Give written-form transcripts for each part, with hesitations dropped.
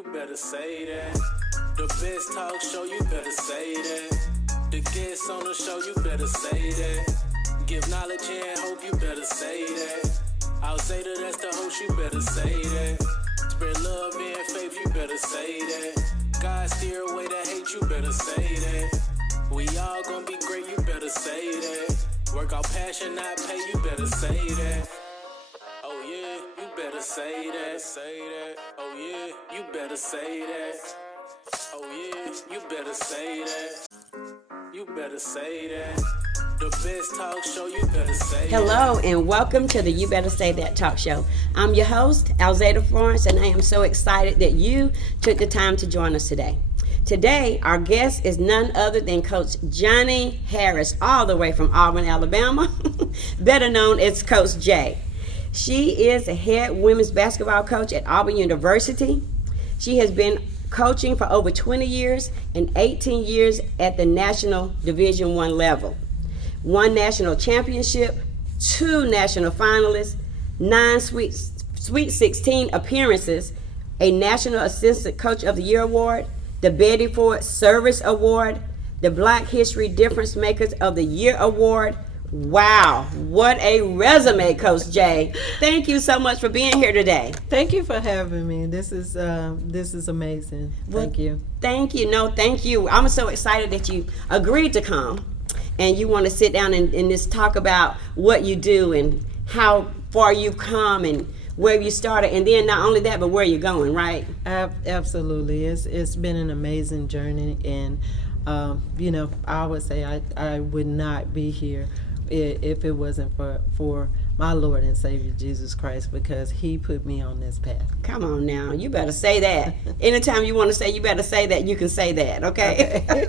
You better say that. The best talk show, you better say that. The guests on the show, you better say that. Give knowledge and hope, you better say that. Outsider, that's the host, you better say that. Spread love and faith, you better say that. God steer away the hate, you better say that. We all gonna be great, you better say that. Work out passion, not pay, you better say that. Oh yeah, you better say that, say that. Oh yeah, you better say that. Oh yeah, you better say that. You better say that. The best talk show, you better say that. Hello and welcome to the You Better Say That talk show. I'm your host, Alzada Florence, and I am so excited that you took the time to join us today. Today, our guest is none other than Coach Johnnie Harris, all the way from Auburn, Alabama, better known as Coach J. She is a head women's basketball coach at Auburn University. She has been coaching for over 20 years and 18 years at the National Division I level. 1 national championship, 2 national finalists, 9 Sweet 16 appearances, a National Assistant Coach of the Year award, the Betty Ford Service Award, the Black History Difference Makers of the Year award. Wow, what a resume, Coach J. Thank you so much for being here today. Thank you for having me. This is amazing. Thank you. Thank you. No, thank you. I'm so excited that you agreed to come and you want to sit down and just talk about what you do and how far you've come and where you started, and then not only that, but where you're going, right? Absolutely. It's been an amazing journey, and I would say I would not be here if it wasn't for my Lord and Savior Jesus Christ, because he put me on this path. Come on now, you better say that. Anytime you want to say, you better say that, you can say that, okay?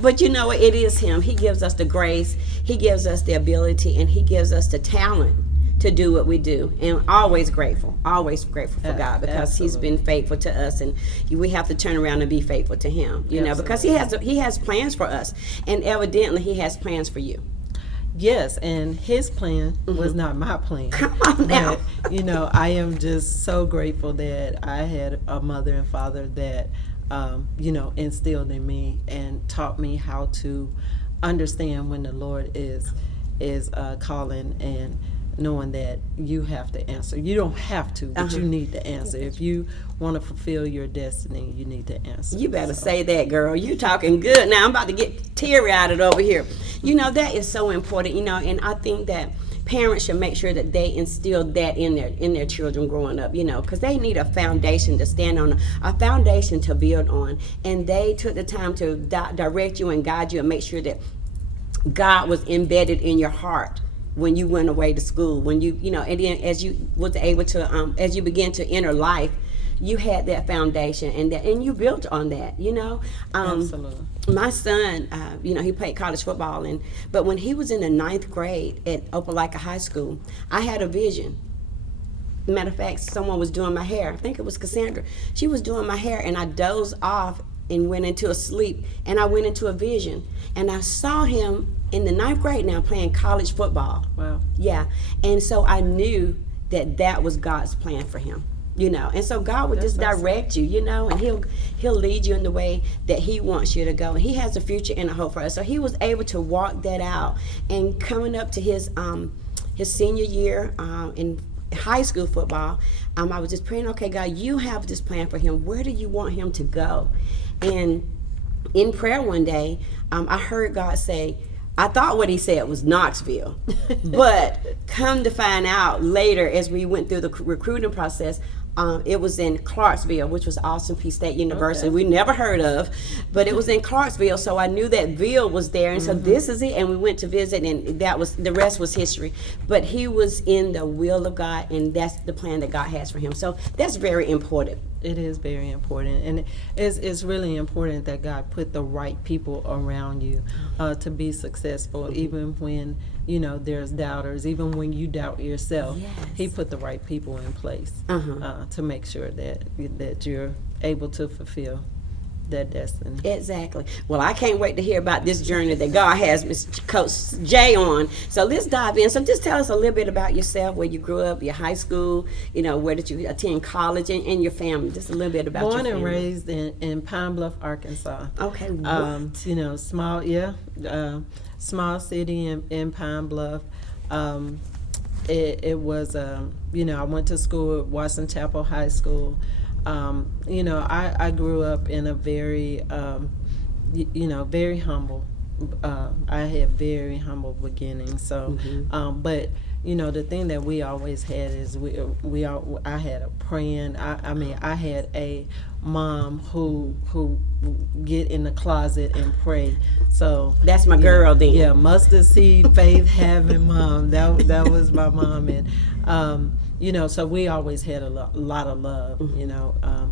But you know what, it is him. He gives us the grace, he gives us the ability, and he gives us the talent to do what we do. And always grateful for God, because Absolutely. he's been faithful to us, and we have to turn around and be faithful to him, you know, because he has plans for us, and evidently he has plans for you. Yes, and his plan was not my plan. Come on now. But, I am just so grateful that I had a mother and father that, instilled in me and taught me how to understand when the Lord is calling, and knowing that you have to answer. You don't have to, but you need to answer. If you want to fulfill your destiny, you need to answer. You better say that, girl. You talking good. Now I'm about to get teary-eyed over here. That is so important, and I think that parents should make sure that they instill that in their children growing up, because they need a foundation to stand on, a foundation to build on. And they took the time to direct you and guide you and make sure that God was embedded in your heart when you went away to school, when you and then as you was able to as you began to enter life, you had that foundation, and you built on that. Absolutely. My son, he played college football, but when he was in the 9th grade at Opelika High School, I had a vision. Matter of fact, someone was doing my hair. I think it was Cassandra. She was doing my hair, and I dozed off and went into a sleep, and I went into a vision, and I saw him in the 9th grade now playing college football. Wow. Yeah, and so I knew that was God's plan for him, and so God would just direct you, and he'll lead you in the way that he wants you to go, and he has a future and a hope for us. So he was able to walk that out, and coming up to his senior year in high school football, I was just praying, okay, God, you have this plan for him. Where do you want him to go? And in prayer one day, I heard God say, I thought what he said was Knoxville, but come to find out later as we went through the recruiting process, it was in Clarksville, which was Austin Peay State University. Okay. We never heard of, but it was in Clarksville, so I knew that Ville was there, and so this is it, and we went to visit, and the rest was history. But he was in the will of God, and that's the plan that God has for him. So that's very important. It is very important, and it's really important that God put the right people around you to be successful, even when there's doubters, even when you doubt yourself. Yes. He put the right people in place to make sure that you're able to fulfill that destiny. Exactly. Well, I can't wait to hear about this journey that God has Mr. Coach Jay on. So let's dive in. So just tell us a little bit about yourself, where you grew up, your high school, where did you attend college, and your family. Just a little bit about your family. Born and raised in Pine Bluff, Arkansas. Okay. What? Small city in Pine Bluff. It was, I went to school at Watson Chapel High School. I grew up in a very, very humble. I had very humble beginnings. So, but the thing that we always had is I had a praying. I had a mom who get in the closet and pray. So that's my girl then. Yeah, mustard seed faith having mom. That was my mom. And so we always had a lot of love.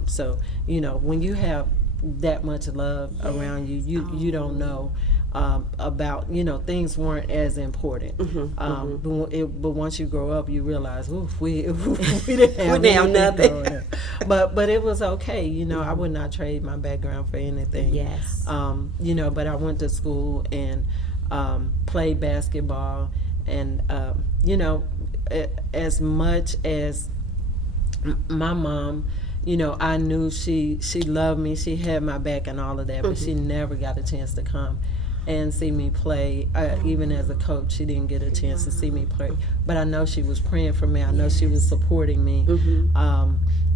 So when you have that much love around you, you don't know about things weren't as important. But once you grow up, you realize, we didn't have nothing. But it was okay. I would not trade my background for anything. Yes. But I went to school and played basketball, and as much as my mom, I knew she loved me, she had my back and all of that, but she never got a chance to come and see me play. Even as a coach, she didn't get a chance to see me play. But I know she was praying for me. I know she was supporting me.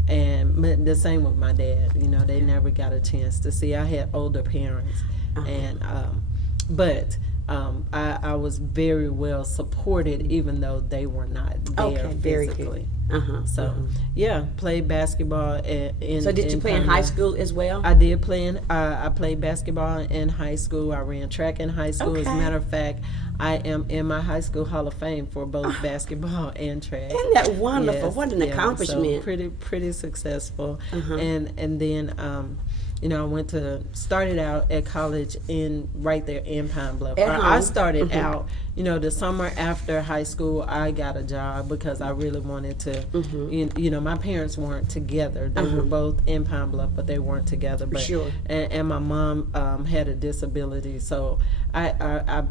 And the same with my dad. They never got a chance to see. I had older parents, and I was very well supported, even though they were not there physically. Played basketball. So did you play in high school as well? I did play I played basketball in high school. I ran track in high school. As a matter of fact, I am in my high school Hall of Fame for both basketball and track. Isn't that wonderful? Yes, what an accomplishment. So pretty successful. And then I started out at college right there in Pine Bluff. I started out, the summer after high school, I got a job because I really wanted to, my parents weren't together. They were both in Pine Bluff, but they weren't together. But, sure. And my mom had a disability, so I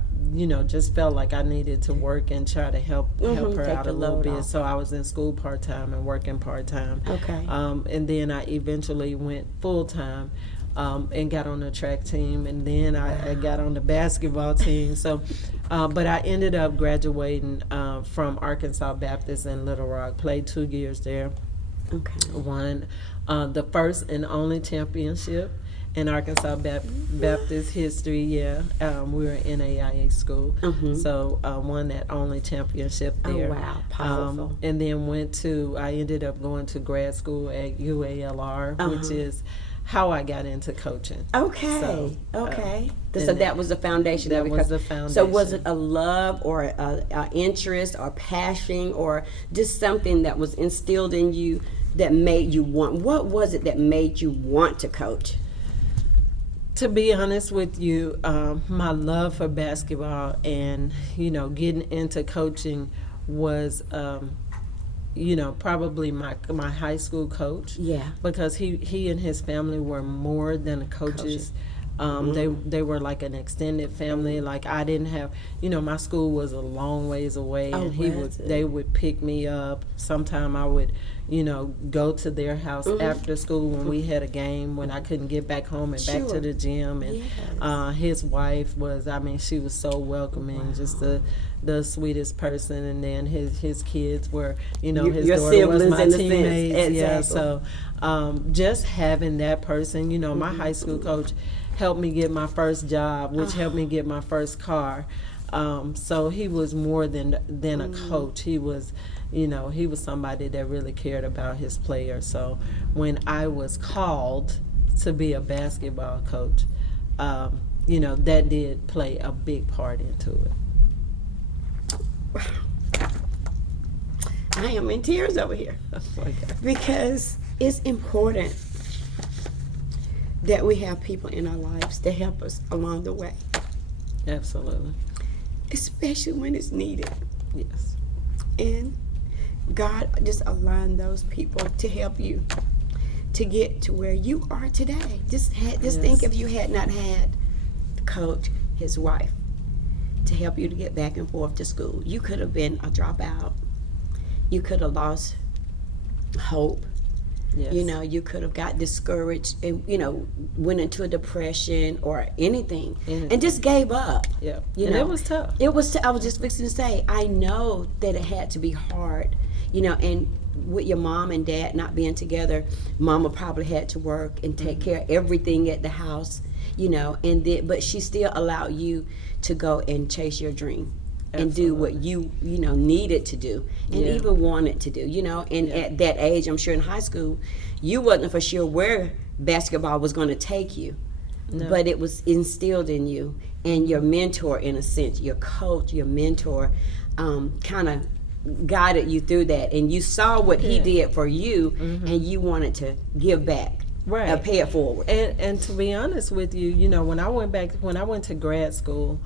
just felt like I needed to work and try to help her out a little bit. So I was in school part-time and working part-time. Okay. And then I eventually went full-time. And got on the track team, and then I got on the basketball team. So, but I ended up graduating from Arkansas Baptist in Little Rock. Played 2 years there. Okay. Won the first and only championship in Arkansas Baptist history. Yeah, we were in AIA school, so won that only championship there. Oh wow, powerful. And then I ended up going to grad school at UALR, which is how I got into coaching. Okay. So that was the foundation. That was the foundation. So was it a love or a interest or passion or just something that was instilled in you that made you want? What was it that made you want to coach? To be honest with you, my love for basketball and getting into coaching was probably my high school coach. Yeah. Because he and his family were more than coaches. They were like an extended family. Like I didn't have, my school was a long ways away, and they would pick me up. Sometime I would, go to their house after school when we had a game, when I couldn't get back home and back to the gym. And his wife was, she was so welcoming, just the sweetest person. And then his kids were, his daughter was my teammate. Exactly. Yeah, so just having that person, my high school coach helped me get my first job, which helped me get my first car. So he was more than a coach. He was, he was somebody that really cared about his players. So when I was called to be a basketball coach, that did play a big part into it. I am in tears over here because it's important that we have people in our lives to help us along the way. Absolutely. Especially when it's needed. Yes. And God just aligned those people to help you to get to where you are today. Just think if you had not had the coach, his wife, to help you to get back and forth to school. You could have been a dropout. You could have lost hope. Yes. You know, you could have got discouraged and, you know, went into a depression or anything. And just gave up. Yeah. You and know, it was tough. I was just fixing to say, I know that it had to be hard, you know, and with your mom and dad not being together, mama probably had to work and take care of everything at the house, you know, but she still allowed you to go and chase your dream. And do what you know, needed to do and even wanted to do, you know. And at that age, I'm sure in high school, you wasn't for sure where basketball was going to take you. No. But it was instilled in you. And your mentor, in a sense, your coach, your mentor, kind of guided you through that. And you saw what he did for you, and you wanted to give back. Right. Pay it forward. And to be honest with you, you know, when I went to grad school,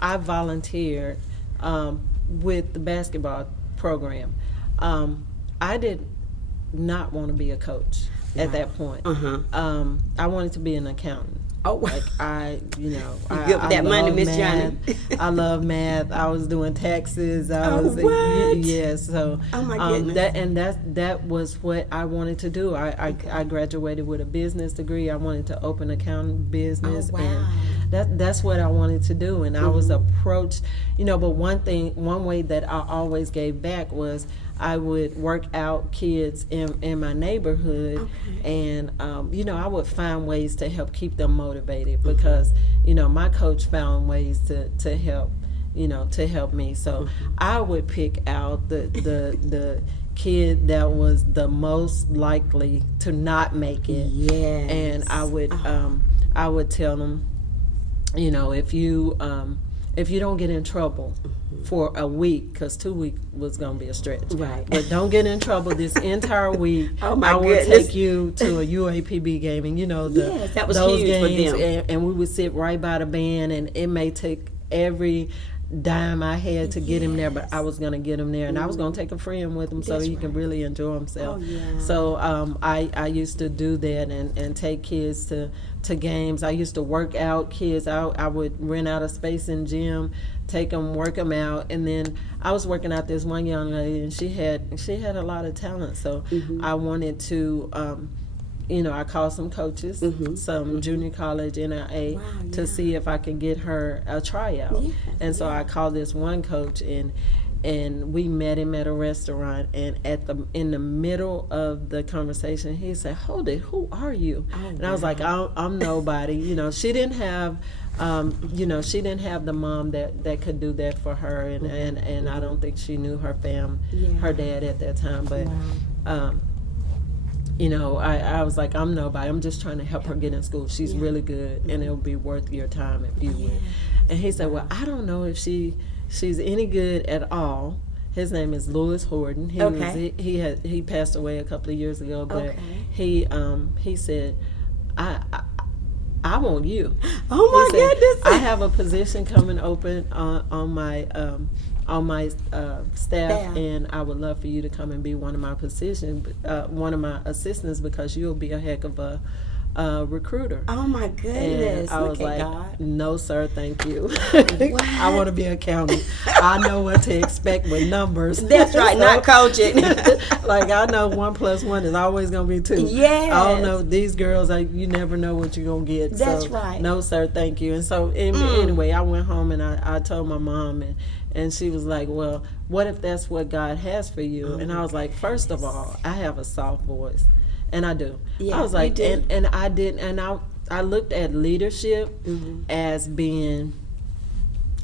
I volunteered with the basketball program. I did not want to be a coach at that point. I wanted to be an accountant. Oh, like I good with that money, Miss Johnnie. I love math. I was doing taxes. What? Yes. So, oh my goodness. That was what I wanted to do. I graduated with a business degree. I wanted to open an accounting business, and that's what I wanted to do. And I was approached, you know. But one way that I always gave back was I would work out kids in my neighborhood, and you know, I would find ways to help keep them motivated because you know, my coach found ways to help, you know, to help me. So I would pick out the kid that was the most likely to not make it. Yes. And I would tell them, you know, if you don't get in trouble for a week, because 2 weeks was going to be a stretch. Right. But don't get in trouble this entire week. Oh my I will goodness. take you to a UAPB game, and you know, that was those huge games, for them. And we would sit right by the band, and it may take every dime I had to get him there, but I was going to get him there, and I was going to take a friend with him so he can really enjoy himself. So I used to do that and take kids to games. I used to work out kids. I would rent out a space in gym, take them, work them out, and then I was working out this one young lady, and she had a lot of talent. So I wanted to. You know, I called some coaches, some junior college NIA, to see if I could get her a tryout. And so I called this one coach, and we met him at a restaurant. And in the middle of the conversation, he said, "Hold it, who are you?" And I was like, "I'm nobody." You know, she didn't have. She didn't have the mom that could do that for her, and I don't think she knew her her dad at that time, but. You know, I was like, I'm nobody. I'm just trying to help her get in school. She's really good, and it'll be worth your time if you would. And he said, well, I don't know if she's any good at all. His name is Lewis Horton. He passed away a couple of years ago, but he said, I want you. Oh my goodness! I have a position coming open on my staff, and I would love for you to come and be one of my assistants, because you'll be a heck of a recruiter. Oh my goodness! And I was like, God. No, sir, thank you. I want to be an accountant. I know what to expect with numbers. That's right, not coaching. Like, I know 1 + 1 is always going to be 2. Yes. I don't know, these girls, you never know what you're going to get. That's right. No, sir, thank you. And so anyway, I went home and I told my mom, and she was like, well, what if that's what God has for you? And I was like, first of all, I have a soft voice. And I do. Yeah, I was like, and I didn't, and I looked at leadership as being,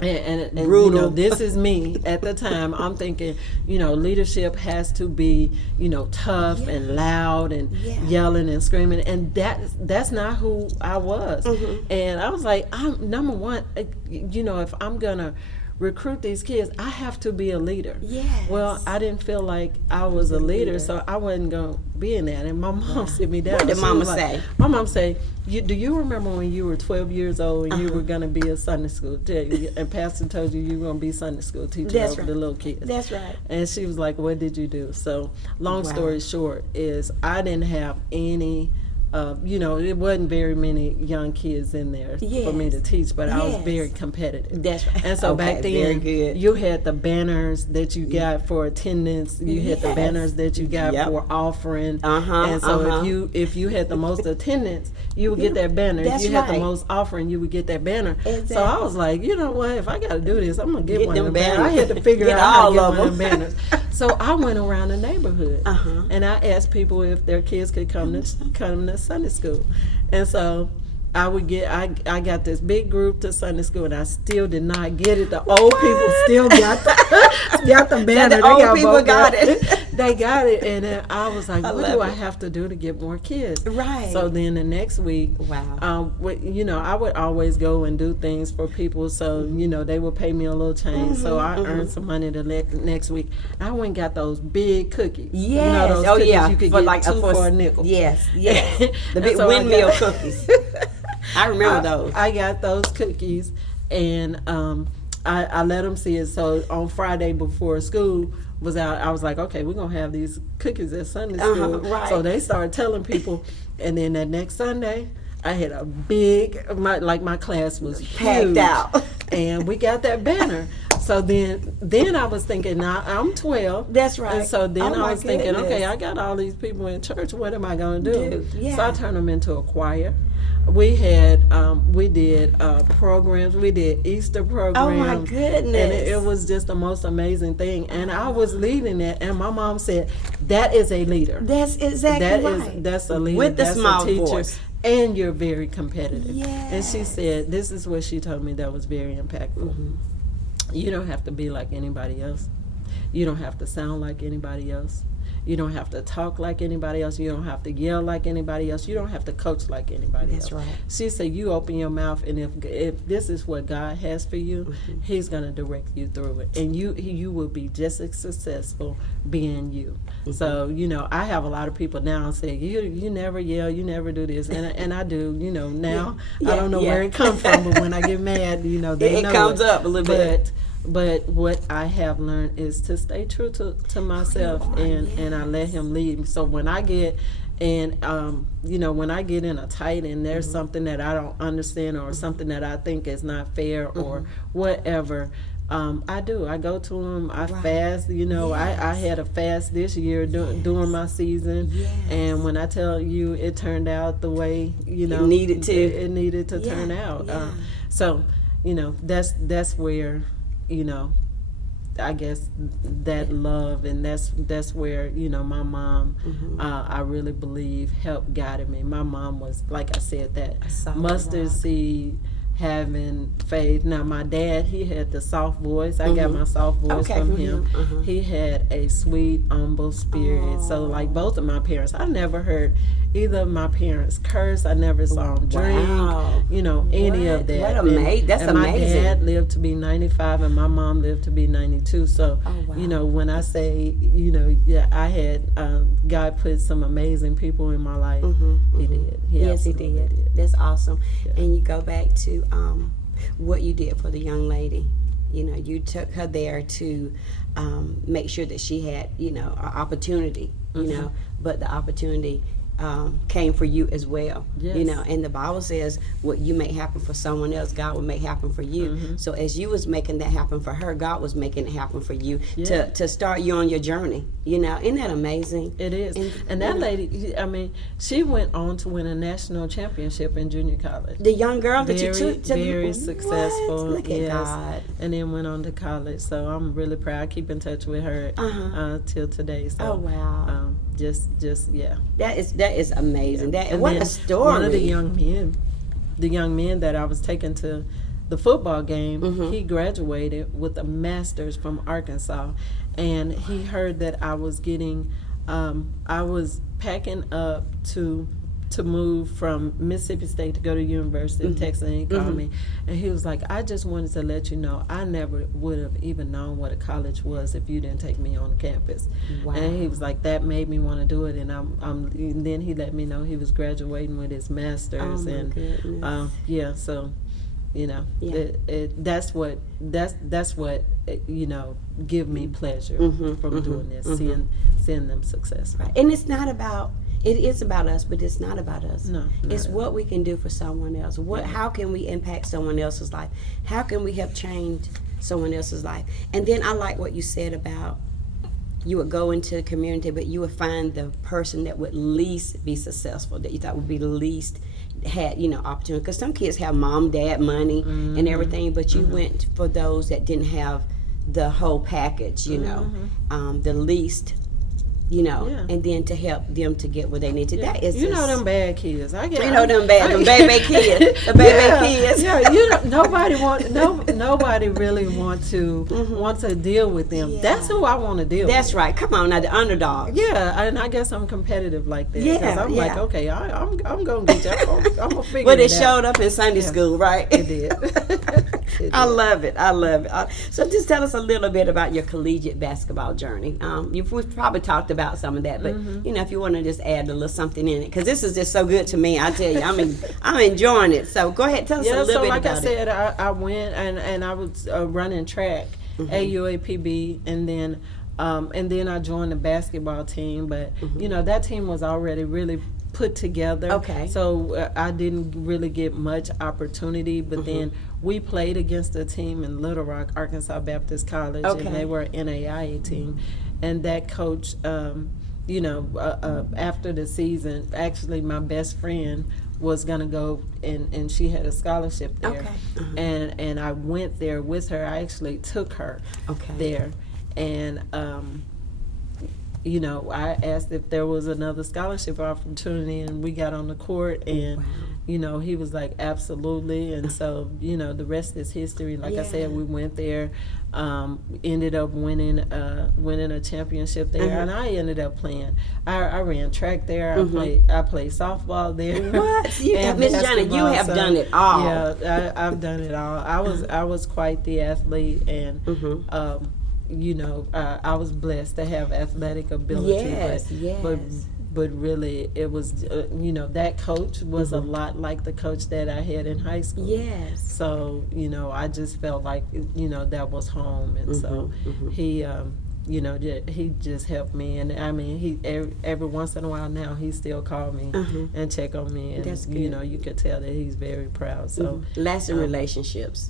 and brutal. You know, this is me at the time. I'm thinking, you know, leadership has to be, you know, tough and loud and yelling and screaming, and that's not who I was. And I was like, I'm number one. You know, if I'm gonna recruit these kids, I have to be a leader. Yes. Well, I didn't feel like I was a leader, so I wasn't going to be in that. And my mom sit me down. What did She mama was like, say? My mom say, do you remember when you were 12 years old and you were going to be a Sunday school teacher, and pastor told you were going to be Sunday school teacher That's over right. the little kids? That's right. And she was like, what did you do? So long story short is I didn't have any, it wasn't very many young kids in there for me to teach, but I was very competitive. That's right. And so back then, you had the banners that you got for attendance. You had the banners that you got for offering. And so if you had the most attendance, you would get that banner. If you had the most offering, you would get that banner. Exactly. So I was like, you know what? If I got to do this, I'm going to get one of them banners. I had to figure out how to get one of them banners. So I went around the neighborhood and I asked people if their kids could come to Sunday school. And so I got this big group to Sunday school, and I still did not get it. The old people still got the banner. The old people got it. They got it, and then I was like, what do I have to do to get more kids? Right. So then the next week, I would always go and do things for people, so they would pay me a little change. So I earned some money the next week. I went and got those big cookies. Yes. Those cookies you could get like two for a nickel. Yes. The big windmill cookies. I remember those. I got those cookies, and I let them see it. So on Friday before school was out, I was like, okay, we're going to have these cookies at Sunday school. Right. So they started telling people, and then that next Sunday, I had a big, my class was packed huge, out. And we got that banner. So then I was thinking, now I'm 12. That's right. And so then I was thinking, okay, I got all these people in church. What am I going to do? Yeah. So I turned them into a choir. We had, we did programs. We did Easter programs. Oh my goodness! And it was just the most amazing thing. And I was leading it, and my mom said, "That is a leader. That's exactly right. That's a leader. With the that's small a teacher, voice. And you're very competitive." Yes. And she said, "This is what she told me that was very impactful. You don't have to be like anybody else. You don't have to sound like anybody else. You don't have to talk like anybody else. You don't have to yell like anybody else. You don't have to coach like anybody else." That's right. She said, you open your mouth, and if this is what God has for you, He's going to direct you through it. And you will be just as successful being you. So, I have a lot of people now saying, you never yell, you never do this. And I do, now. I don't know where it comes from, but when I get mad, they know it comes up a little bit. But what I have learned is to stay true to myself, and I let Him lead me. So when I get when I get in a tight and there's something that I don't understand or something that I think is not fair or whatever, I go to Him. I fast. I had a fast this year during my season, and when I tell you, it turned out the way it needed to. It needed to turn out. So that's where. I guess that love, and that's where my mom I really believe helped guided me. My mom was, like I said, that mustard seed, having faith. Now my dad, he had the soft voice. I got my soft voice from him. He had a sweet, humble spirit. So like both of my parents, I never heard either of my parents curse. I never saw them drink, any of that. That's amazing. And my dad lived to be 95 and my mom lived to be 92. So, when I say, I had, God put some amazing people in my life. He did. Yes, He did. That's awesome. Yeah. And you go back to what you did for the young lady. You took her there to make sure that she had, an opportunity, but the opportunity came for you as well. Yes. And the Bible says what you make happen for someone else, God will make happen for you. So as you was making that happen for her, God was making it happen for you to start you on your journey. Isn't that amazing? It is. And that lady, she went on to win a national championship in junior college. The young girl that you took to very successful. Look at God. And then went on to college. So I'm really proud. I keep in touch with her till today. So, oh wow. Just That is amazing. And what a story. One of the young men that I was taking to the football game, he graduated with a master's from Arkansas, and he heard that I was getting, I was packing up to to move from Mississippi State to go to University of Texas, and he called me, and he was like, I just wanted to let you know I never would have even known what a college was if you didn't take me on campus. Wow. And he was like, that made me want to do it. And and then he let me know he was graduating with his master's. Oh, my goodness. Yeah, so you know, that's what you know, give me pleasure from doing this, seeing them successful. Right. And it's not about, it is about us, but it's not about us. No, it's what we can do for someone else. How can we impact someone else's life? How can we help change someone else's life? And then I like what you said about you would go into the community, but you would find the person that would least be successful, that you thought would be the least had, you know, opportunity. Because some kids have mom, dad, money, and everything, but you went for those that didn't have the whole package, you know, the least, you know, and then to help them to get what they need to. That is, you know, them bad kids. Them baby kids, the baby kids. Yeah, you know, nobody really want to deal with them. Yeah. That's who I want to deal with. That's right. Come on, now the underdog. Yeah, and I guess I'm competitive like that. Yeah, I'm like, okay, I'm gonna get you. I'm gonna figure but it out. It showed up in Sunday school, right? It did. I love it. So just tell us a little bit about your collegiate basketball journey. We've probably talked about some of that, but you know, if you want to just add a little something in it, because this is just so good to me. I tell you, I'm enjoying it. So go ahead, tell us a little bit about it. Like I said, I went and I was running track at UAPB, and then I joined the basketball team. But you know, that team was already really put together. Okay. So I didn't really get much opportunity, but then we played against a team in Little Rock, Arkansas Baptist College, and they were an NAIA team. And that coach, you know, after the season, actually my best friend was gonna go, and she had a scholarship there. Okay. And I went there with her. I actually took her there, and you know, I asked if there was another scholarship opportunity, and we got on the court, and you know, he was like, absolutely. And so, you know, the rest is history. Like I said, we went there, ended up winning a championship there, and I ended up playing. I ran track there. I played softball there. What? Miss Johnnie, you have done it all. Yeah, I've done it all. I was quite the athlete, and you know, I was blessed to have athletic ability. But really, it was, you know, that coach was a lot like the coach that I had in high school. Yes. So, you know, I just felt like, you know, that was home. And so he, you know, he just helped me. And I mean, he every once in a while now, he still call me and check on me. And, that's good. You know, you could tell that he's very proud. So lasting relationships.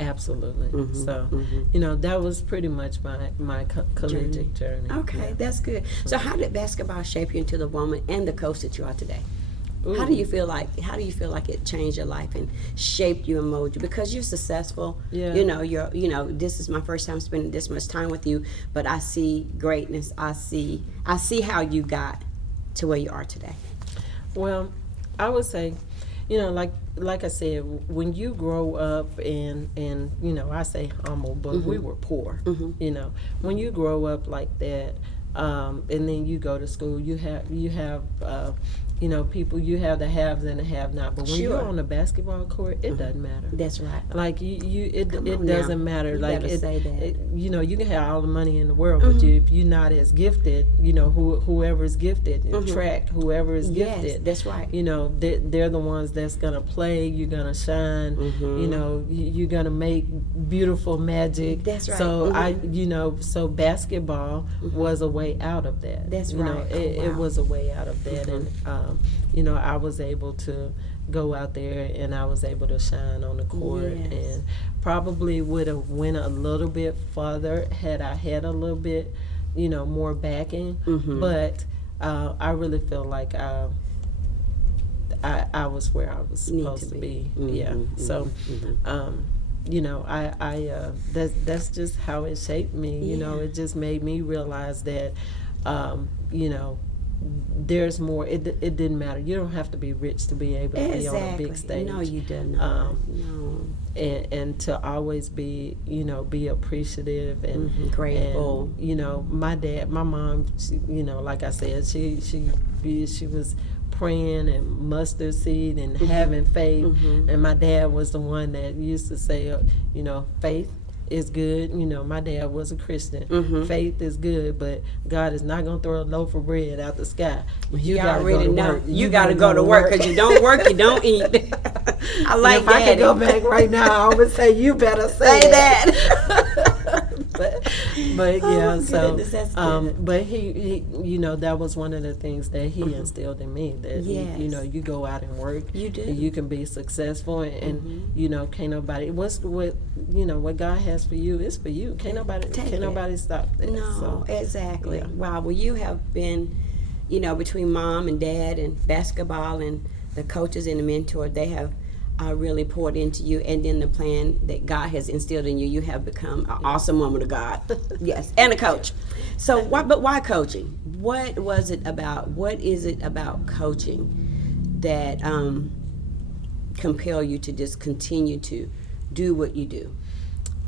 Absolutely. So, you know, that was pretty much my collegiate journey. Okay, that's good. So how did basketball shape you into the woman and the coach that you are today? How do you feel like it changed your life and shaped you and molded you? Because you're successful. Yeah. You know, this is my first time spending this much time with you, but I see greatness. I see how you got to where you are today. Well, I would say, you know, like I said, when you grow up and you know, I say humble, but we were poor. You know, when you grow up like that, and then you go to school, you have you know, people, you have the haves and the have-not. But when you're on the basketball court, it doesn't matter. That's right. Like it doesn't matter. You like better say that. You know, you can have all the money in the world, but if you're not as gifted, you know, whoever's gifted, track, whoever is gifted. Yes, that's right. You know, they're the ones that's gonna play. You're gonna shine. You know, you're gonna make beautiful magic. That's right. So you know, so basketball was a way out of that. That's you right. know, it was a way out of that, and you know, I was able to go out there and I was able to shine on the court, and probably would have went a little bit farther had I had a little bit, you know, more backing. But I really feel like I was where I was supposed to be. So you know, that's just how it shaped me. You know, it just made me realize that you know, there's more. It didn't matter. You don't have to be rich to be able to be on a big stage. No, you do not. No. And to always be, you know, be appreciative and grateful. And, you know, my mom, she, you know, like I said, she was praying and mustard seed and having faith. And my dad was the one that used to say, faith is good. My dad was a Christian. Faith is good, but God is not going to throw a loaf of bread out the sky. You got to go to work. You got to go to work, because you don't work, you don't eat. I like if that. I could go back right now, I would say, you better say that. but yeah, so goodness, that's good. but he that was one of the things that he instilled in me, that you go out and work, you do, and you can be successful, and can't nobody what God has for you is for you. Can't nobody stop that. No, exactly. Yeah. Wow. Well, you have been between mom and dad and basketball and the coaches and the mentor, they have really poured into you, and then the plan that God has instilled in you, you have become an awesome woman of God. Yes, and a coach. So why coaching? What is it about coaching that compel you to just continue to do what you do?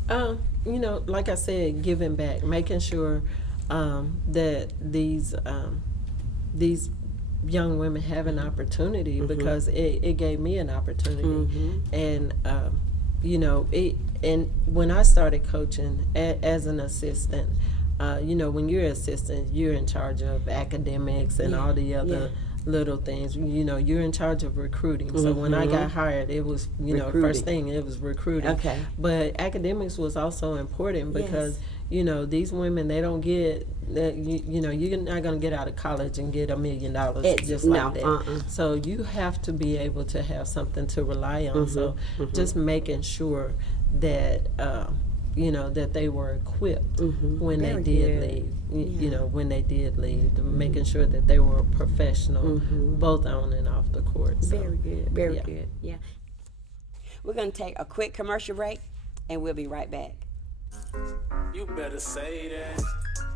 Like I said, giving back, making sure that these young women have an opportunity, because it gave me an opportunity. And and when I started coaching as an assistant, when you're an assistant, you're in charge of academics and all the other little things. You're in charge of recruiting. So when I got hired, it was first thing, it was recruiting. Okay. But academics was also important, because these women, they don't get that. You're not going to get out of college and get $1 million just like that. So you have to be able to have something to rely on. So just making sure that that they were equipped when they did leave. When they did leave, making sure that they were professional, both on and off the court. So, very good. Very good. Yeah. We're going to take a quick commercial break, and we'll be right back. You better say that.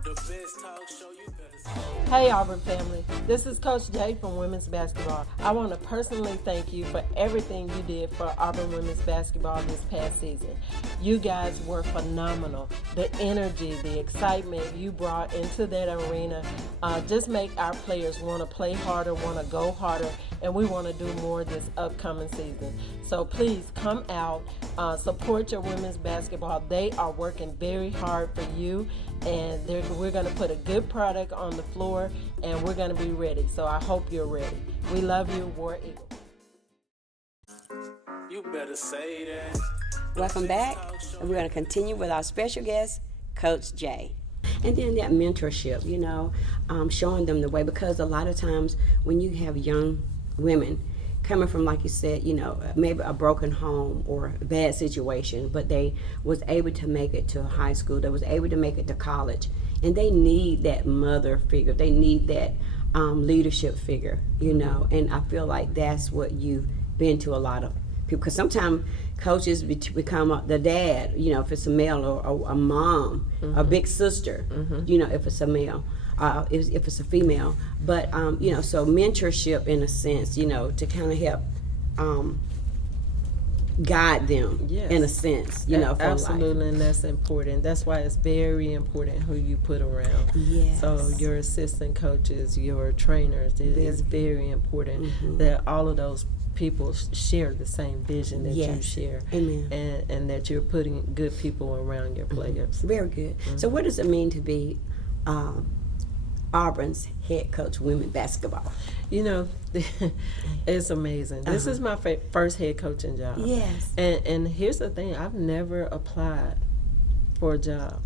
The best talk show, you better say that. Hey Auburn family, this is Coach Jay from Women's Basketball. I want to personally thank you for everything you did for Auburn Women's Basketball this past season. You guys were phenomenal. The energy, the excitement you brought into that arena just make our players want to play harder, want to go harder, and we want to do more this upcoming season. So please come out, support your women's basketball. They are working very hard for you, and we're going to put a good product on the floor, and we're going to be ready. So I hope you're ready. We love you, War Eagle. You better say that. Welcome back, and we're going to continue with our special guest, Coach Jay. And then that mentorship, showing them the way, because a lot of times when you have young women coming from, like you said, maybe a broken home or a bad situation, but they was able to make it to high school, they was able to make it to college, and they need that mother figure, they need that leadership figure, and I feel like that's what you've been to a lot of people, because sometimes coaches become the dad, if it's a male, or a mom, a big sister, if it's a male. If it's a female, but so mentorship in a sense, to kind of help guide them in a sense, for absolutely, life. And that's important. That's why it's very important who you put around. Yes. So your assistant coaches, your trainers, it is very important that all of those people share the same vision that you share. Amen. And that you're putting good people around your players. Very good. So what does it mean to be Auburn's head coach women basketball? It's amazing. This is my first head coaching job. Yes. And here's the thing, I've never applied for a job.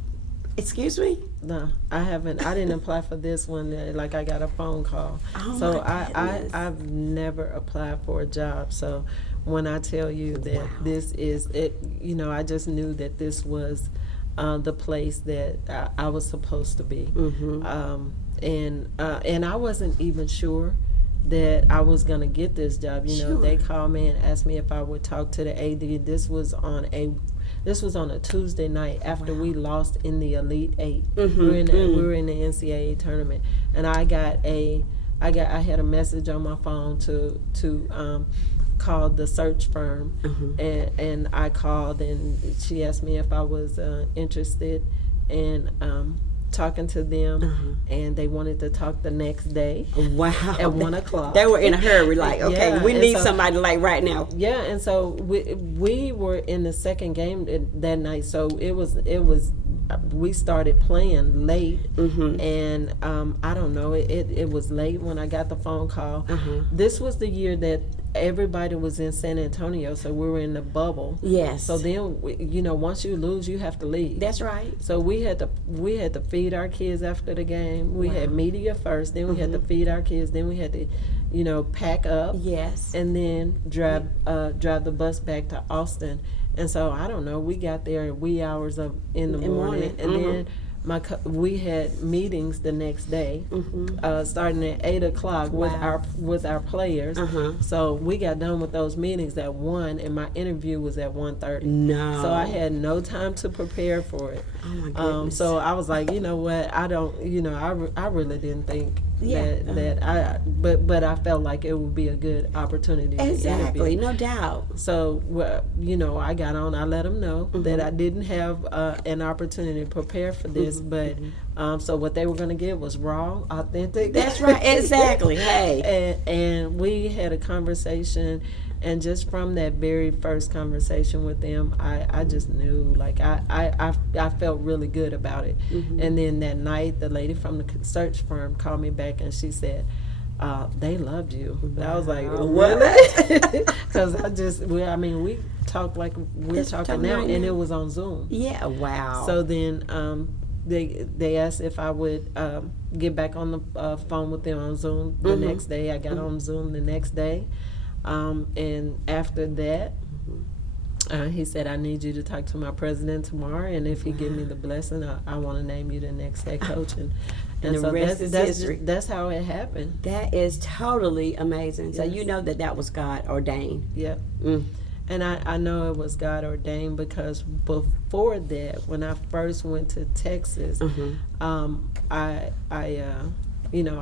Excuse me? No, I haven't. I didn't apply for this one. Like, I got a phone call. Oh, so I've never applied for a job. So when I tell you that this is it, I just knew that this was the place that I was supposed to be. And I wasn't even sure that I was gonna get this job. They called me and asked me if I would talk to the AD. This was on a Tuesday night after we lost in the Elite Eight. We were in the NCAA tournament, and I had a message on my phone to call the search firm, and I called, and she asked me if I was interested in talking to them, and they wanted to talk the next day. Wow. At 1 o'clock. They were in a hurry, like, okay, Yeah, we and need so- somebody like right now. Yeah, and so we were in the second game that night, so it was we started playing late, and I don't know, it was late when I got the phone call. This was the year that everybody was in San Antonio, so we were in the bubble. Yes. So then, once you lose, you have to leave. That's right. So we had to feed our kids after the game. We had media first, then we had to feed our kids, then we had to, pack up. Yes. And then drive the bus back to Austin. And so I don't know. We got there at wee hours in the morning, and then we had meetings the next day, starting at 8 o'clock with our players. So we got done with those meetings at 1, and my interview was at 1:30. No. So I had no time to prepare for it. Oh my goodness. So I was like, you know what? I don't. I really didn't think but I felt like it would be a good opportunity. Exactly, to interview. no doubt. So I got on. I let them know that I didn't have an opportunity to prepare for this, but so what they were going to get was raw, authentic. That's right, exactly. Hey, and we had a conversation. And just from that very first conversation with them, I just knew, like, I felt really good about it. And then that night, the lady from the search firm called me back, and she said, they loved you. And I was like, really? Because we talked like we're talking now, and it was on Zoom. Yeah, wow. So then they asked if I would get back on the phone with them on Zoom the next day. I got on Zoom the next day. And after that, he said, I need you to talk to my president tomorrow, and if he give me the blessing, I want to name you the next head coach. And the so rest is history. That's how it happened. That is totally amazing. So you know that was God ordained. Yep. And I know it was God ordained because before that, when I first went to Texas,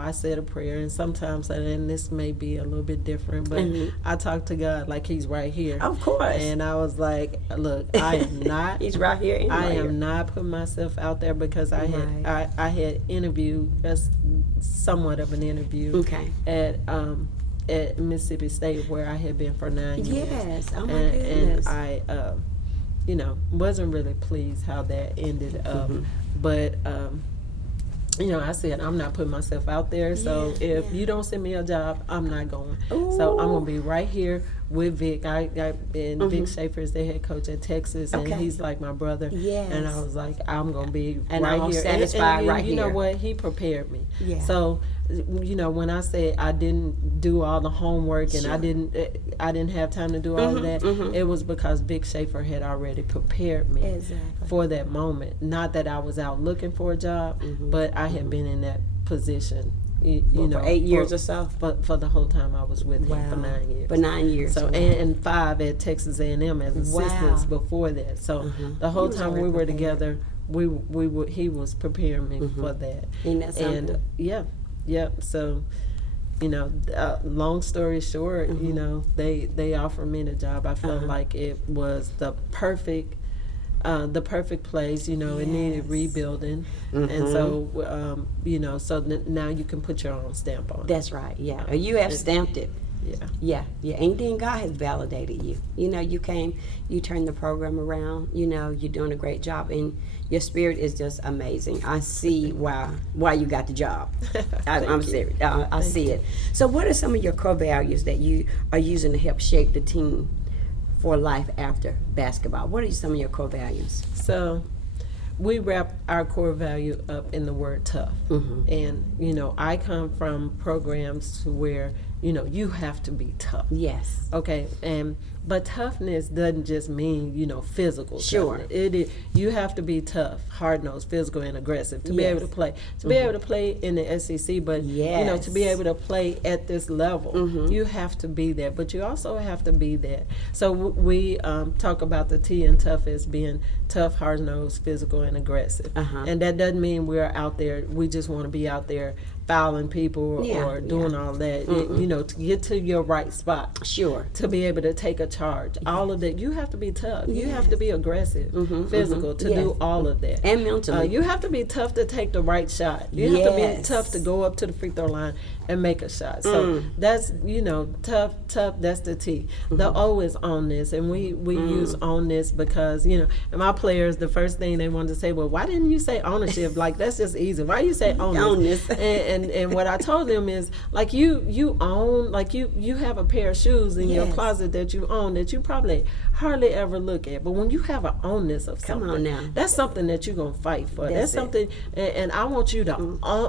I said a prayer, and sometimes, and this may be a little bit different, but I talk to God like He's right here. Of course. And I was like, look, I am not. He's right here. I am not putting myself out there because I had interviewed, somewhat of an interview at Mississippi State, where I had been for 9 years. Yes. Oh my goodness. And I wasn't really pleased how that ended up, but. I said, I'm not putting myself out there, so if you don't send me a job, I'm not going. Ooh. So I'm going to be right here with Vic. Vic Schaefer is the head coach at Texas, and he's like my brother. Yes. And I was like, I'm going to be and right I'm here. satisfied and right you here. know what? He prepared me. Yeah. So, when I said I didn't do all the homework and I didn't have time to do all of that, it was because Vic Schaefer had already prepared me for that moment. Not that I was out looking for a job, but I had been in that position. For 8 years or so? For the whole time I was with him, for 9 years. For 9 years. So and 5 at Texas A&M as assistants before that. So the whole time we were together, he was preparing me for that. And So, long story short, they offered me the job. I felt like it was the perfect place. It needed rebuilding, and so so now you can put your own stamp on it. That's right. Yeah, you have stamped it. Yeah. And then God has validated you. You came, you turned the program around. You're doing a great job, and your spirit is just amazing. I see why you got the job. I'm serious. I see it. So what are some of your core values that you are using to help shape the team for life after basketball? What are some of your core values? So we wrap our core value up in the word tough. And I come from programs where you have to be tough. Yes. Okay. But toughness doesn't just mean physical. Sure. Toughness. You have to be tough, hard-nosed, physical, and aggressive to be able to play. To be able to play in the SEC, but to be able to play at this level, you have to be there. But you also have to be there. So we talk about the T in tough as being tough, hard-nosed, physical, and aggressive. And that doesn't mean we're out there. We just want to be out there fouling people or doing all that. You know, to get to your right spot. Sure. To be able to take a charge. All of that. You have to be tough. You have to be aggressive, physical, to do all of that. And mentally. You have to be tough to take the right shot. You have to be tough to go up to the free throw line and make a shot. So that's, you know, tough, that's the T. The O is on this, and we use on this because, you know, and my players, the first thing they wanted to say, well, why didn't you say ownership? Like, that's just easy. Why you say own this? And what I told them is, like, you own, like, you have a pair of shoes in your closet that you own that you probably hardly ever look at. But when you have an ownness of something, come on now, that's something that you're going to fight for. That's something, and I want you to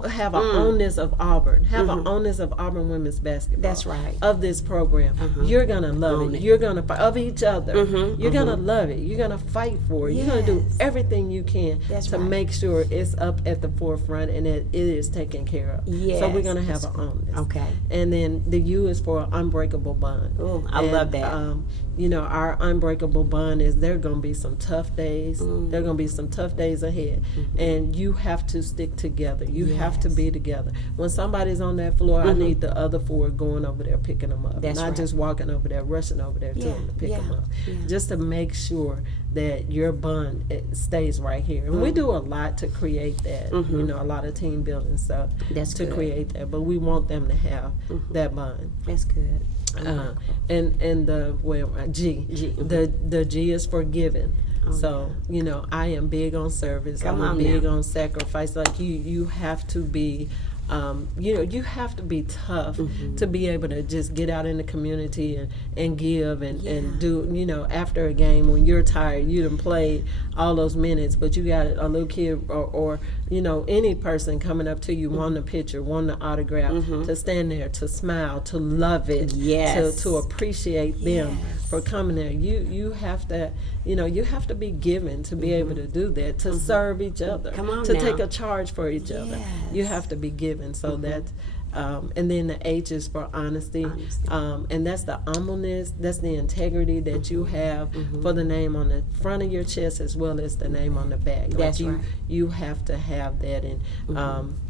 have an ownness of Auburn, have an ownness of Auburn women's basketball. That's right. Of this program. You're going to love it. You're going to fight of each other. You're going to love it. You're going to fight for it. You're going to do everything you can to make sure it's up at the forefront and that it is taken care of. Yes. So we're going to have an ownness. Okay. And then the U is for unbreakable bond. Oh, I love that. You know, our unbreakable bond is there are going to be some tough days. There are going to be some tough days ahead. And you have to stick together. You have to be together. When somebody's on that floor, I need the other four going over there picking them up. That's Not just walking over there, rushing over there to them to pick them up. Just to make sure that your bond stays right here. And we do a lot to create that. You know, a lot of team building stuff to create that. But we want them to have that bond. That's good. And the G. The G is for giving. So, you know, I am big on service. I'm big on sacrifice. Like, you have to be, you know, you have to be tough to be able to just get out in the community and give and do, you know, after a game when you're tired, you done played all those minutes, but you got a little kid or you know, any person coming up to you wanting a picture, wanting an autograph, to stand there, to smile, to love it, to appreciate them for coming there. You have to, you know, you have to be given to be able to do that, to serve each other, to take a charge for each other. You have to be given. So that, and then the H is for honesty. And that's the humbleness, that's the integrity that you have for the name on the front of your chest as well as the name on the back. That's like right. You have to have that, and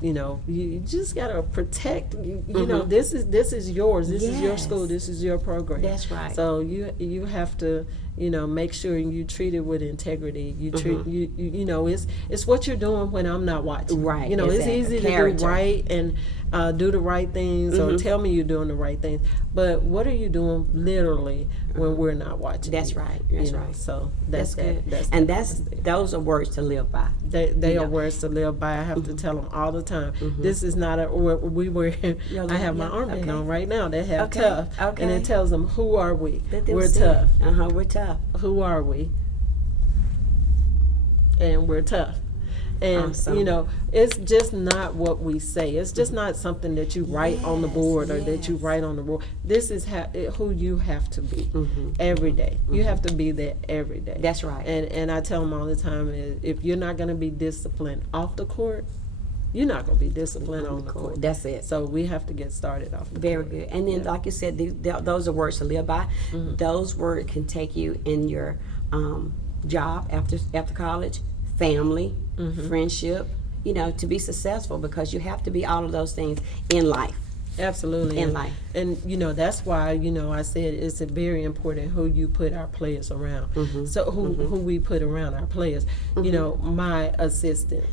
you know, you just gotta protect. You know, this is yours. This is your school. This is your program. That's right. So you have to, you know, make sure you treat it with integrity. You treat you know, it's what you're doing when I'm not watching. Right. You know, exactly. it's easy to do right and do the right things or tell me you're doing the right things. But what are you doing literally when we're not watching? That's right. That's you know? right. So that's good. That. Those are words to live by. They are words to live by. I have to tell them all the time. This is not a. We were. I have my armband on right now. They have tough, and it tells them who are we. We're tough. We're tough. Who are we? And we're tough. And awesome. You know, it's just not what we say. It's just not something that you write on the board or that you write on the board. This is who you have to be every day. You have to be there every day. That's right. And I tell them all the time, if you're not going to be disciplined off the court, you're not going to be disciplined on the court. That's it. So we have to get started off the Very court. good. And then, like you said, those are words to live by. Those words can take you in your job after college, family, friendship, you know, to be successful, because you have to be all of those things in life. Absolutely. In life. And, you know, that's why, you know, I said it's very important who you put our players around. So who we put around our players. You know, my assistants,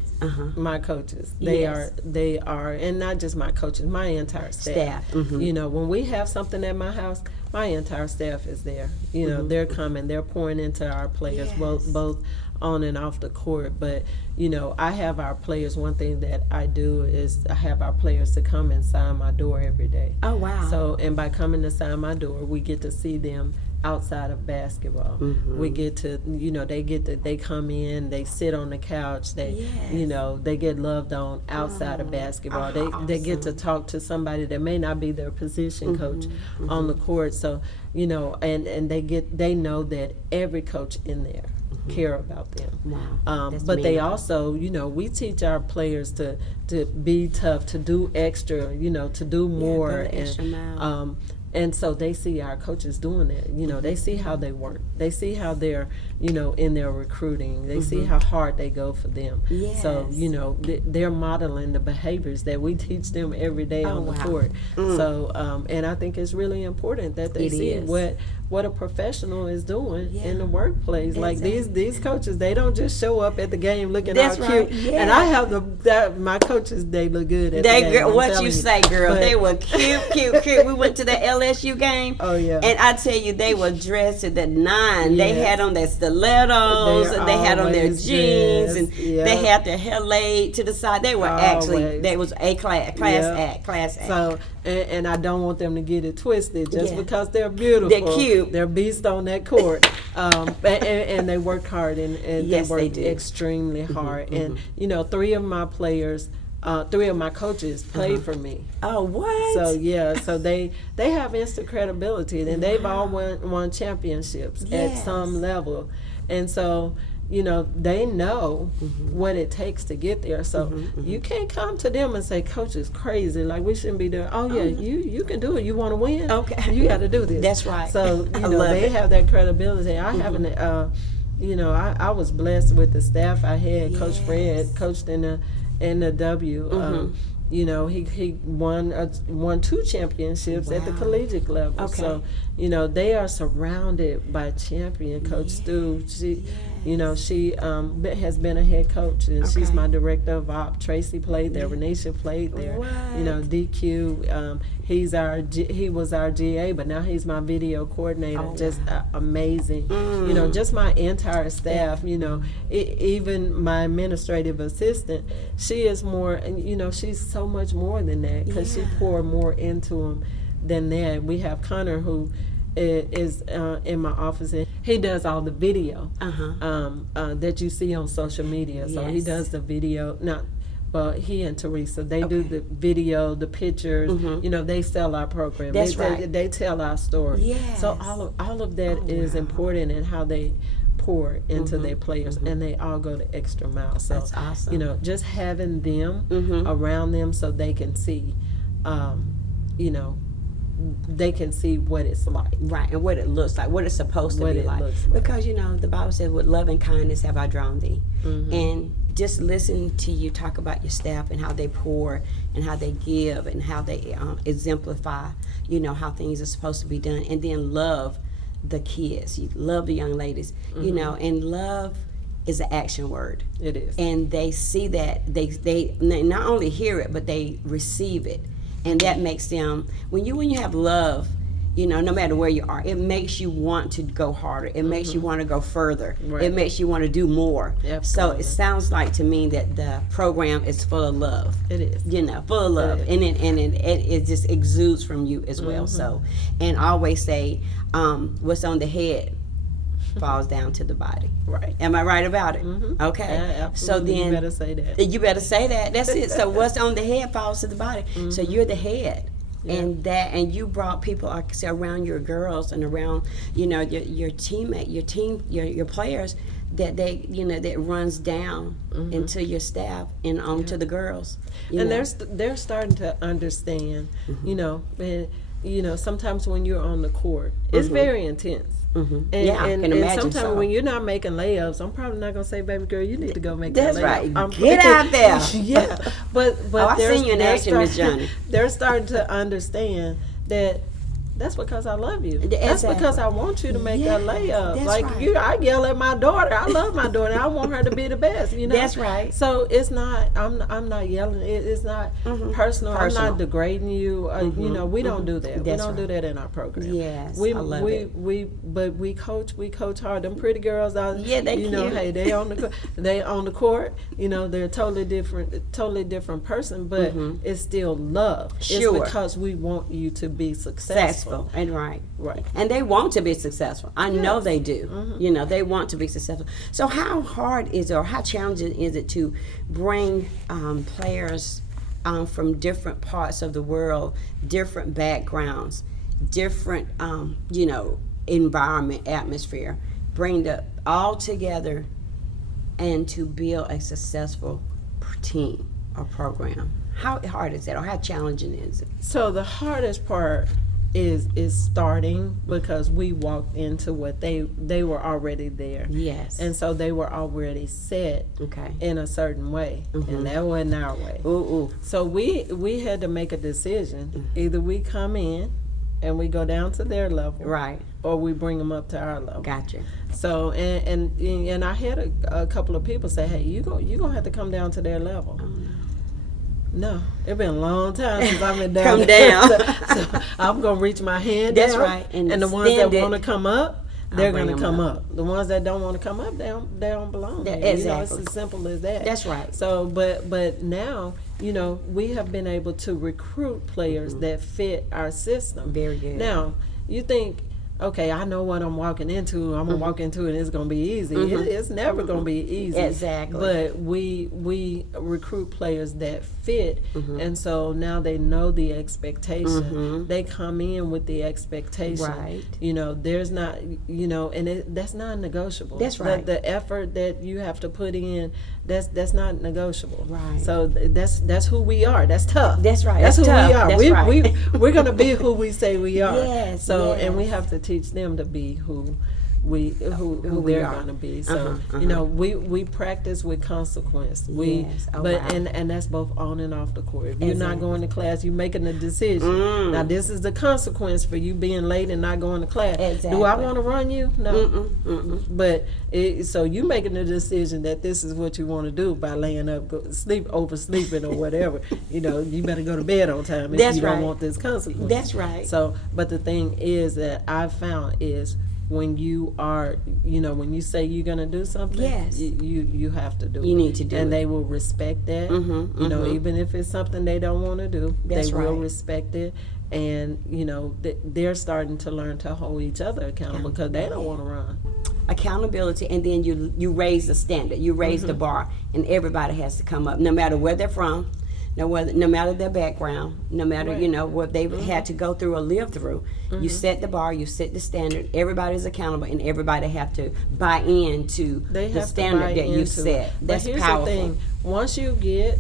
my coaches, they are, and not just my coaches, my entire staff. You know, when we have something at my house, my entire staff is there. You know, they're coming, they're pouring into our players, both on and off the court. But, you know, I have our players, one thing that I do is I have our players to come and sign my door every day. Oh, wow. So, and by coming to sign my door, we get to see them outside of basketball. We get to, you know, they come in, they sit on the couch, they, you know, they get loved on outside of basketball. They get to talk to somebody that may not be their position coach on the court. So, you know, and they know that every coach in there care about them. Wow. But they also, you know, we teach our players to be tough, to do extra, you know, to do more, go the extra mile. And so they see our coaches doing that. You know, they see how they work. They see how they're, you know, in their recruiting. They see how hard they go for them. Yes. So, you know, they're modeling the behaviors that we teach them every day on the court. So, and I think it's really important that they see what a professional is doing in the workplace. Like these coaches, they don't just show up at the game looking all cute. Yeah. And I have my coaches, they look good at the game. What you say, girl? They were cute. We went to the LSU game. Oh yeah. And I tell you, they were dressed to the nine. Yes. They had on their stilettos, and they had on their jeans, and they had their hair laid to the side. They were they was a class act. So, and I don't want them to get it twisted just because they're beautiful. They're cute. They're beasts on that court. And they work hard and yes, they work extremely hard. And you know, three of my coaches played for me. Oh, what? So yeah, so they have instant credibility, and they've all won championships at some level, and so you know they know what it takes to get there. So you can't come to them and say, "Coach is crazy. Like we shouldn't be doing." Oh yeah, you can do it. You want to win? Okay, you got to do this. That's right. So you know they have that credibility. I haven't. You know, I was blessed with the staff I had. Coach Fred coached in the W. You know, he won 2 championships at the collegiate level. Okay. So, you know, they are surrounded by champion. Coach Stu, you know, she has been a head coach, and she's my director of op. Tracy played there. Renisha played there. What? You know, DQ, he was our GA, but now he's my video coordinator. Amazing. You know, just my entire staff. You know, even my administrative assistant. She is more, you know, she's so much more than that because she poured more into them than that. We have Connor who is in my office, and he does all the video that you see on social media. So he does the video. Well, he and Teresa, they do the video, the pictures. You know, they sell our program. That's right. They tell our story. Yes. So all of that is important in how they pour into their players, and they all go the extra mile. So that's awesome. You know, just having them around them so they can see, you know, they can see what it's like. Right, and what it looks like, what it's supposed to be like. Because, you know, the Bible says, with love and kindness have I drawn thee. And just listen to you talk about your staff and how they pour and how they give and how they exemplify, you know, how things are supposed to be done. And then love the kids. You love the young ladies, you know, and love is an action word. It is. And they see that, they not only hear it, but they receive it. And that makes them, when you have love, you know, no matter where you are, it makes you want to go harder. It makes you want to go further. Right. It makes you want to do more. Absolutely. So it sounds like to me that the program is full of love. It is. You know, full of love. And it just exudes from you as well. So, and I always say, what's on the head falls down to the body. Right. Am I right about it? Okay. Yeah, so then you better say that. You better say that. That's it. So what's on the head falls to the body. So you're the head. Yeah. And you brought people, like I said, around your girls and around, you know, your teammate, your players, that they, you know, that runs down into your staff and onto the girls. And they're starting to understand, you know, and you know, sometimes when you're on the court, it's very intense. And, I can imagine. And sometimes when you're not making layups, I'm probably not gonna say, "Baby girl, you need to go make that layup." Right. Get out there. Yeah, but I've seen you in action, Miss Johnnie. They're starting to understand that. That's because I love you. That's because I want you to make that layup. Like right. I yell at my daughter. I love my daughter. I want her to be the best. You know. That's right. So it's not. I'm not yelling. It's not personal. I'm not degrading you. You know, we don't do that. We don't do that in our program. Yes, I love it. But we coach hard. Them pretty girls out. Yeah, they you know, hey, they on the court. You know, they're a totally different person. But it's still love. Sure. It's because we want you to be successful. And right, and they want to be successful. I know they do. You know, they want to be successful. So how hard is it, or how challenging is it to bring players from different parts of the world, different backgrounds, different you know, environment, atmosphere, bring them all together and to build a successful team or program? How hard is that, or how challenging is it? So the hardest part is starting because we walked into what they were already there. Yes. And so they were already set in a certain way, and that wasn't our way. So we had to make a decision. Either we come in and we go down to their level, right, or we bring them up to our level. Gotcha. So and I had a couple of people say, hey, you gonna have to come down to their level. Oh, no. No, it's been a long time since I've been down. Come down. So I'm gonna reach my hand That's down. right. And the ones that it. want to come up, they're bring gonna them come up. The ones that don't want to come up, they don't belong. That- there. exactly. It's as simple as that. That's right. So, but now, we have been able to recruit players that fit our system. Very good. Now, you think, okay, I know what I'm walking into. I'm gonna walk into it and it's gonna be easy. It's never gonna be easy. Exactly. But we recruit players that fit, and so now they know the expectation. They come in with the expectation. Right. There's not, and that's not negotiable. That's right. The effort that you have to put in, that's not negotiable. Right. So that's who we are. That's tough. That's right. That's That's who tough. we are. That's right. We're gonna be who we say we are. Yes, So yes. and we have to teach them to be who we they're are. gonna be. So we practice with consequence. Yes. Oh, but wow. and that's both on and off the court. If you're not Exactly. going to class, you're making a decision. Now this is the consequence for you being late and not going to class. Do I Exactly. want to run you? No. But so you making a decision that this is what you want to do by laying up, oversleeping or whatever. You better go to bed on time if That's you don't right. want this consequence. That's right. So, but the thing is that I've found is when you are, when you say you're gonna do something, Yes. you have to do it. You need to do and it. they will respect that. Even if it's something they don't want to do, That's they will right. respect it. And they're starting to learn to hold each other accountable because they don't want to run. Accountability, and then you raise the standard, you raise the bar, and everybody has to come up, no matter where they're from, no matter their background, no matter what they've had to go through or live through. You set the bar, you set the standard. Everybody's accountable, and everybody have to buy into the standard that you set. That's but here's powerful. The thing. Once you get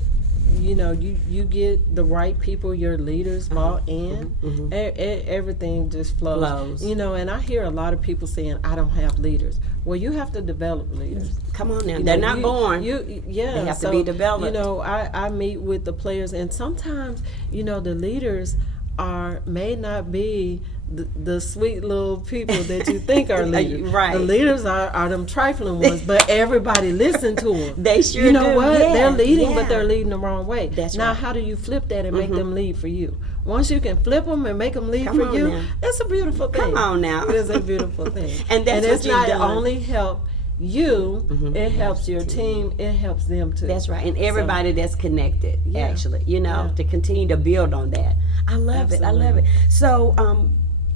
you get the right people, your leaders bought in, everything just flows. And I hear a lot of people saying, I don't have leaders. Well, you have to develop leaders. Come on now, they're not born. They have to be developed. I meet with the players, and sometimes the leaders may not be the sweet little people that you think are leaders. Right. The leaders are them trifling ones, but everybody listen to them. They sure You know do. what? Yeah, They're leading, yeah. but they're leading the wrong way. That's now, right. how do you flip that and make them lead for you? Once you can flip them and make them lead Come for on you, now. it's a beautiful thing. Come on now. It is a beautiful thing. And that's what it's you've not done. only help you, it helps your team, it helps them too. That's right, and everybody that's connected, Yeah. actually, Yeah. to continue to build on that. I love it. I love it. So,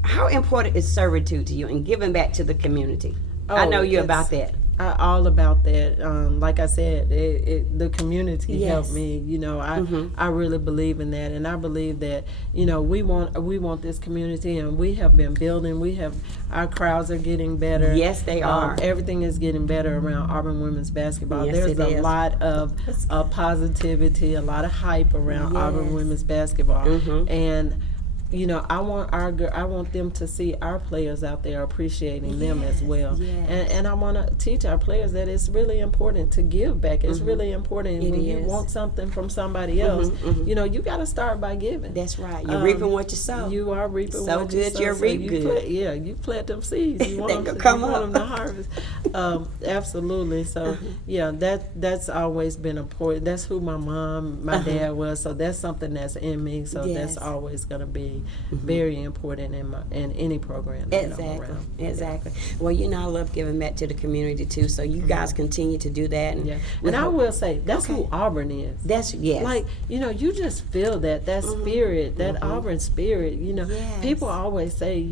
how important is servitude to you and giving back to the community? I know you're about that. All about that. Like I said, the community Yes. helped me. I really believe in that, and I believe that we want this community, and we have been building. Our crowds are getting better. Yes, they are. Everything is getting better around Auburn women's basketball. Yes, There's it a is. lot of positivity, a lot of hype around Auburn Yes. women's basketball, and. I want them to see our players out there appreciating them as well, yes. and I want to teach our players that it's really important to give back. It's really important It when you is. want something from somebody else. You got to start by giving. That's right. You're reaping what you sow. You are reaping So what you good, sow. you're reap good. You plant them seeds. You They want gonna them, come you want up. them to harvest. Absolutely. So that's always been important. That's who my mom, my dad was. So that's something that's in me. So Yes. that's always going to be very important in any program that I'm around. Exactly. Well, I love giving back to the community too. So you guys continue to do that. Yeah. And I will say that's who Auburn is. That's yes. Like, you just feel that spirit, that Auburn spirit, Yes. People always say,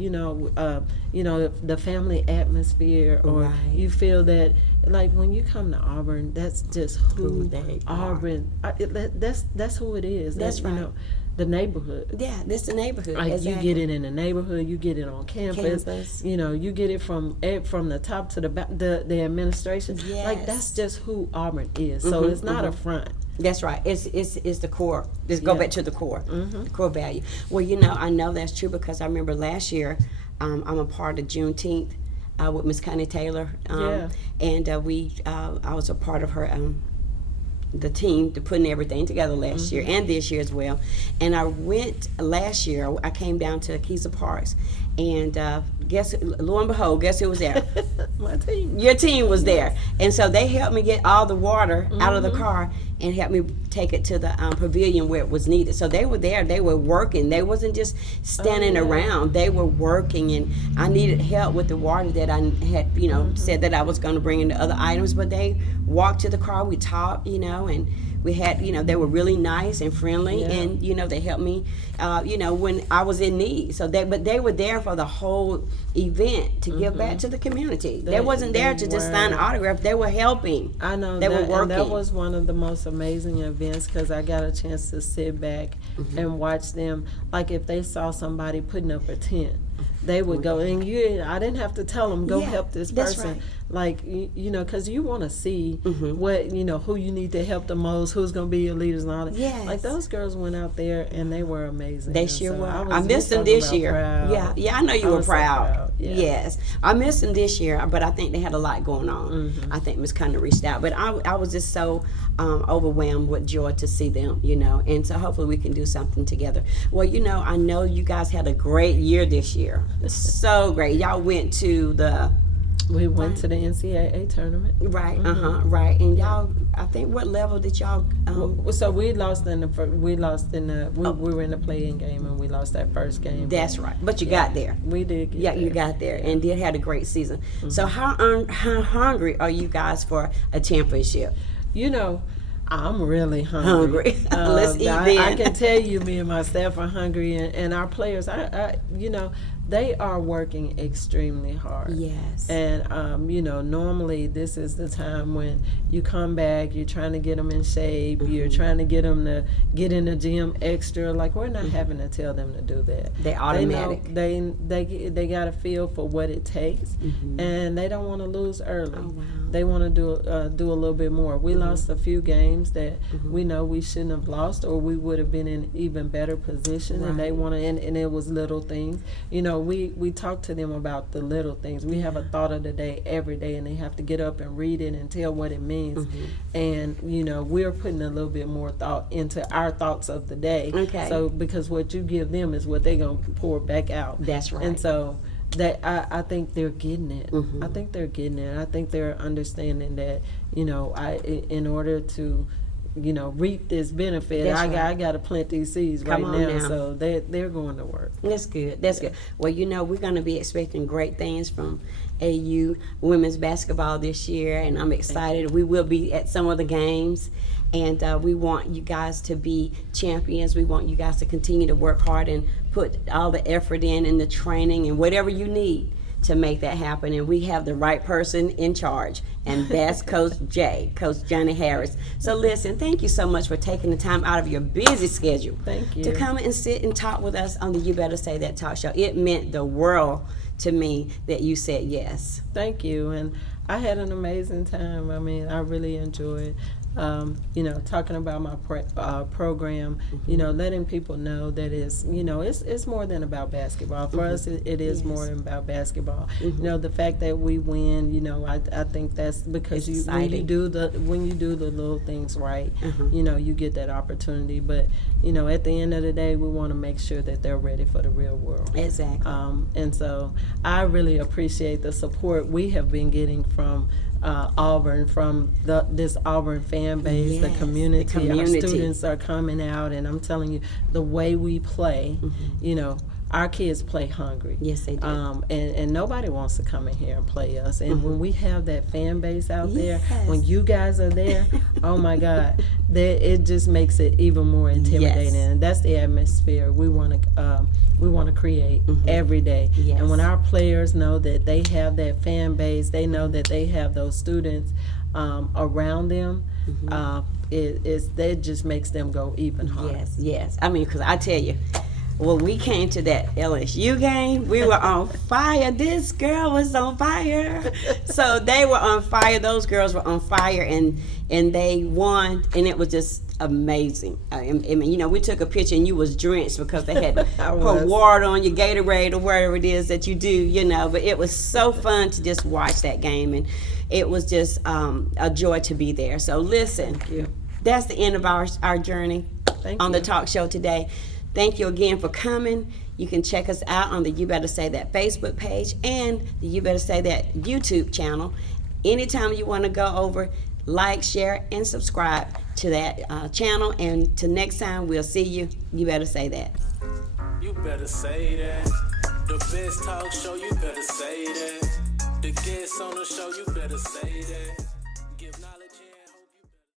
the family atmosphere, or Right. you feel that, like, when you come to Auburn, that's just who they are. Auburn, that's who it is. That's right. The neighborhood. Yeah, this the neighborhood. Like Exactly. you get it in the neighborhood, you get it on campus. You get it from the top to the back, the administration. Yes. Like, that's just who Auburn is. So it's not a front. That's right. It's the core. Let's go back to the core, the core value. Well, I know that's true because I remember last year, I'm a part of Juneteenth with Miss Connie Taylor, and I was a part of her the team to putting everything together last year and this year as well. And I went last year. I came down to Keeza Parks, and lo and behold, guess who was there? My team. Your team was there, and so they helped me get all the water out of the car and helped me take it to the pavilion where it was needed. So they were there. They were working. They wasn't just standing around. They were working, and I needed help with the water that I had, said that I was going to bring in the other items. But they walked to the car. We talked, and we had, they were really nice and friendly, and they helped me, when I was in need. So but they were there for the whole event to give back to the community. They wasn't there to just sign an autograph. They were helping. I know they were working. And that was one of the most amazing events because I got a chance to sit back and watch them. Like if they saw somebody putting up a tent, they would go, and I didn't have to tell them, go help this person. Right. Like, because you want to see what, who you need to help the most, who's going to be your leaders and all that. Yes. Like those girls went out there and they were amazing. They sure were. I missed them this year. Proud. Yeah, I know you were proud. So proud. Yeah. Yes. I missed them this year, but I think they had a lot going on. I think Miss Conner reached out. But I was just so overwhelmed with joy to see them, and so hopefully we can do something together. Well, I know you guys had a great year this year. So great. Y'all went to We went to the NCAA tournament. Right, right. And y'all, I think, what level did y'all? So we lost we were in the play-in game and we lost that first game. That's right. But you got there. We did. You got there and did had a great season. So how hungry are you guys for a championship? I'm really hungry. Let's eat then. I can tell you, me and my staff are hungry, and our players, they are working extremely hard. Yes. And, normally this is the time when you come back, you're trying to get them in shape, you're trying to get them to get in the gym extra. Like, we're not having to tell them to do that. They automatic. They got a feel for what it takes, and they don't want to lose early. Oh, wow. They want to do a little bit more. We lost a few games that we know we shouldn't have lost, or we would have been in even better position. And they want to, and it was little things. We talk to them about the little things. We have a thought of the day every day, and they have to get up and read it and tell what it means. And we're putting a little bit more thought into our thoughts of the day. Okay. So because what you give them is what they're gonna pour back out. That's right. And so I think they're getting it. I think they're getting it. I think they're understanding that in order to reap this benefit, I got to plant these seeds right now. So they're going to work. That's good. That's good. Well, we're going to be expecting great things from AU women's basketball this year, and I'm excited. We will be at some of the games, and we want you guys to be champions. We want you guys to continue to work hard and put all the effort in the training and whatever you need to make that happen. And we have the right person in charge, and that's Coach Johnnie Harris. So listen, thank you so much for taking the time out of your busy schedule to come and sit and talk with us on the You Better Say That talk show. It meant the world to me that you said yes. Thank you, and I had an amazing time. I mean, I really enjoyed talking about my program, letting people know that it's more than about basketball. For us, it is more than about basketball. The fact that we win, I think that's because when you do the little things right, you get that opportunity. But at the end of the day, we want to make sure that they're ready for the real world. Exactly. And so I really appreciate the support we have been getting from Auburn, from this Auburn fan base, the community. Our students are coming out, and I'm telling you, the way we play, our kids play hungry. Yes, they do. And nobody wants to come in here and play us. And when we have that fan base out there, when you guys are there, oh my God, it just makes it even more intimidating. And that's the atmosphere we want to create every day. Yes. And when our players know that they have that fan base, they know that they have those students around them, it just makes them go even harder. Yes. I mean, because I tell you, When we came to that LSU game, we were on fire. This girl was on fire. So they were on fire. Those girls were on fire, and they won, and it was just amazing. I mean, you know, we took a picture, and you was drenched because they had pour water on your Gatorade or whatever it is that you do, you know. But it was so fun to just watch that game, and it was just a joy to be there. So listen, that's the end of our journey on the talk show today. Thank you again for coming. You can check us out on the You Better Say That Facebook page and the You Better Say That YouTube channel. Anytime you want to go over, like, share, and subscribe to that channel. And till next time, we'll see you. You better say that. You better say that. The best talk show, you better say that. The guests on the show, you better say that.